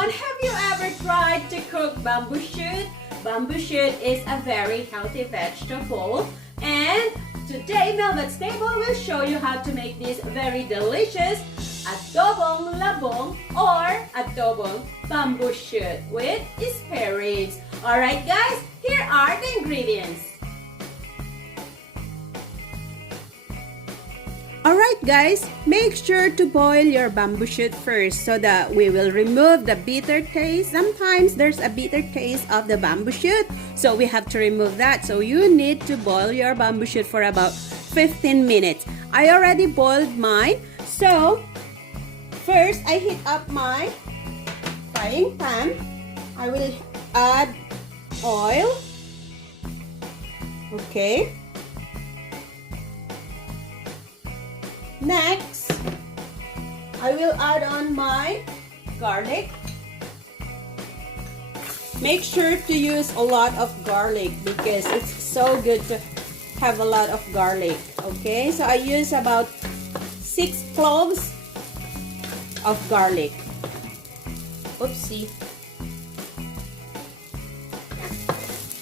everyone, have you ever tried to cook bamboo shoot? Bamboo shoot is a very healthy vegetable, and today Mhelbeth's table will show you how to make this very delicious adobong labong or adobong bamboo shoot with spare ribs. Alright guys, here are the ingredients. Alright guys, make sure to boil your bamboo shoot first so that we will remove the bitter taste. Sometimes there's a bitter taste of the bamboo shoot, so we have to remove that. So you need to boil your bamboo shoot for about 15 minutes. I already boiled mine. So first, I heat up my frying pan. I will add oil. Okay. Next, I will add on my garlic. Make sure to use a lot of garlic because it's so good to have a lot of garlic. Okay, so I use about 6 cloves of garlic. Oopsie.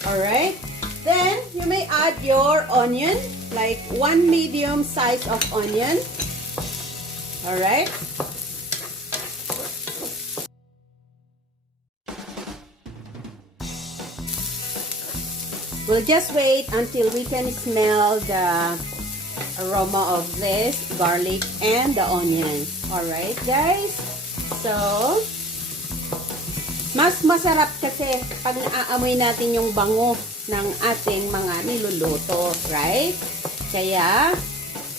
Alright, then you may add your onion, like 1 medium size of onion. Alright. We'll just wait until we can smell the aroma of this garlic and the onion. Alright guys. So, mas masarap kasi pag naaamoy natin yung bango ng ating mga niluluto. Right? Kaya,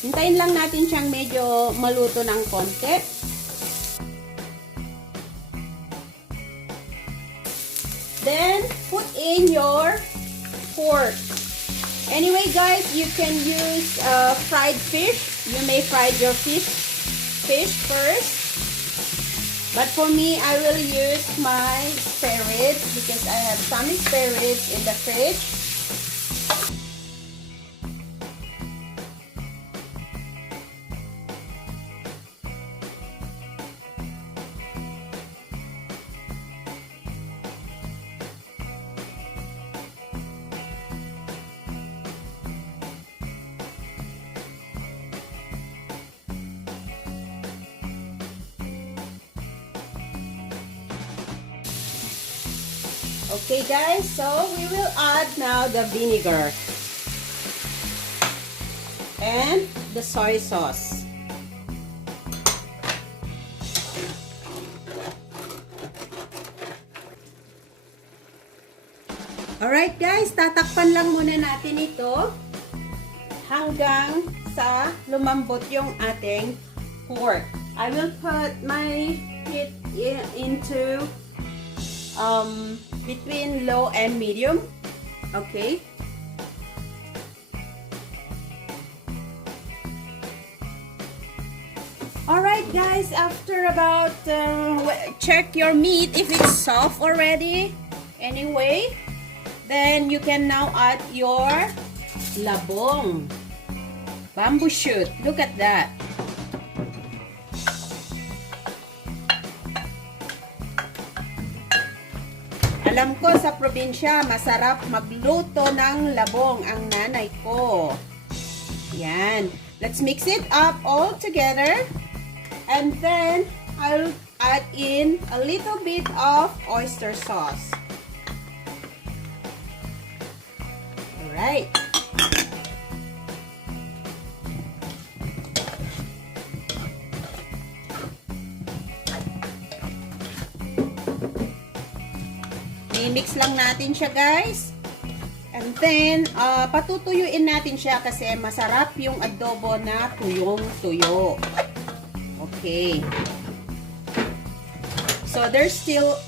hintayin lang natin siyang medyo maluto ng konti. Then, put in your pork. Anyway guys, you can use fried fish. You may fry your fish first. But for me, I will use my spare ribs because I have some spare ribs in the fridge. Okay guys, so we will add now the vinegar and the soy sauce. Alright guys, tatakpan lang muna natin ito hanggang sa lumambot yung ating pork. I will put my heat into between low and medium. Okay. Alright guys, after about check your meat if it's soft already. Anyway, then you can now add your labong bamboo shoot. Look at that. Alam ko sa probinsya, masarap magluto ng labong ang nanay ko. Yan. Let's mix it up all together. And then, I'll add in a little bit of oyster sauce. Alright. I-mix lang natin siya guys. And then, patutuyuin natin siya kasi masarap yung adobo na tuyong-tuyo. Okay. So, there's still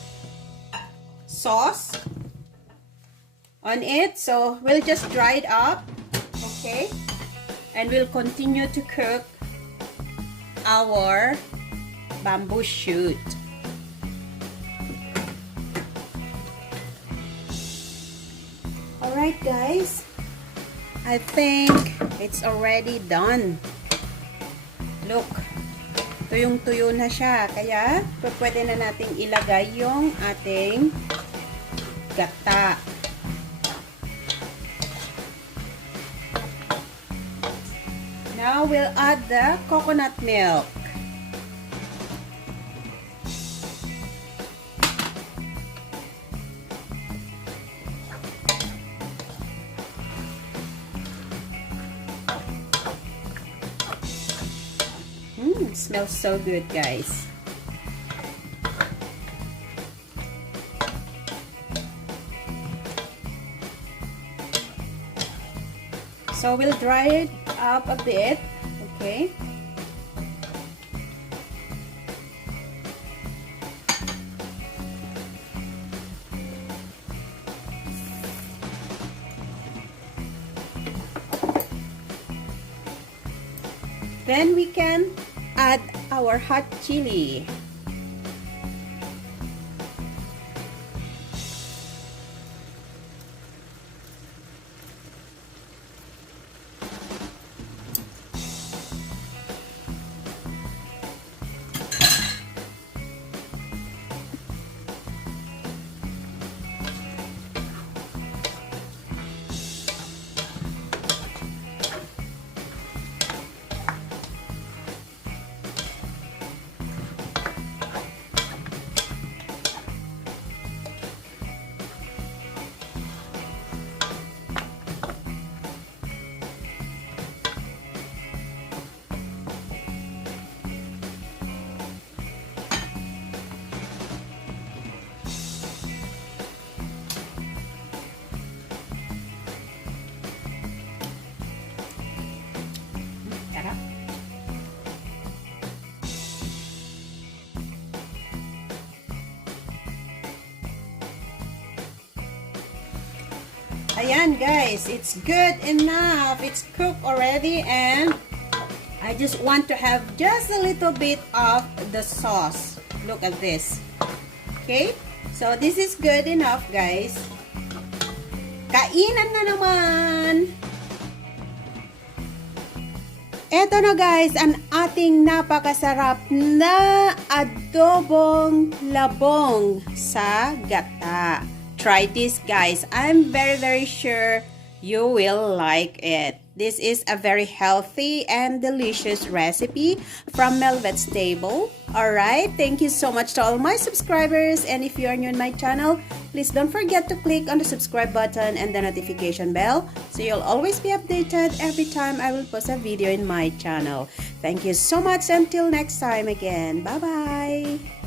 sauce on it. So, we'll just dry it up. Okay. And we'll continue to cook our bamboo shoot. Alright guys, I think it's already done. Look, tuyong-tuyo na siya. Kaya, pwede na nating ilagay yung ating gata. Now, we'll add the coconut milk. It smells so good, guys. So we'll dry it up a bit, okay? Then we can add our hot chili. Ayan guys, it's good enough. It's cooked already and I just want to have just a little bit of the sauce. Look at this. Okay? So this is good enough guys. Kainan na naman! Eto na guys, ang ating napakasarap na adobong labong sa gata. Try this guys. I'm very sure you will like it. This is a very healthy and delicious recipe from Mhelbeth's table. Alright, thank you so much to all my subscribers, and if you are new on my channel, please don't forget to click on the subscribe button and the notification bell so you'll always be updated every time I will post a video in my channel. Thank you so much. Until next time again. Bye bye.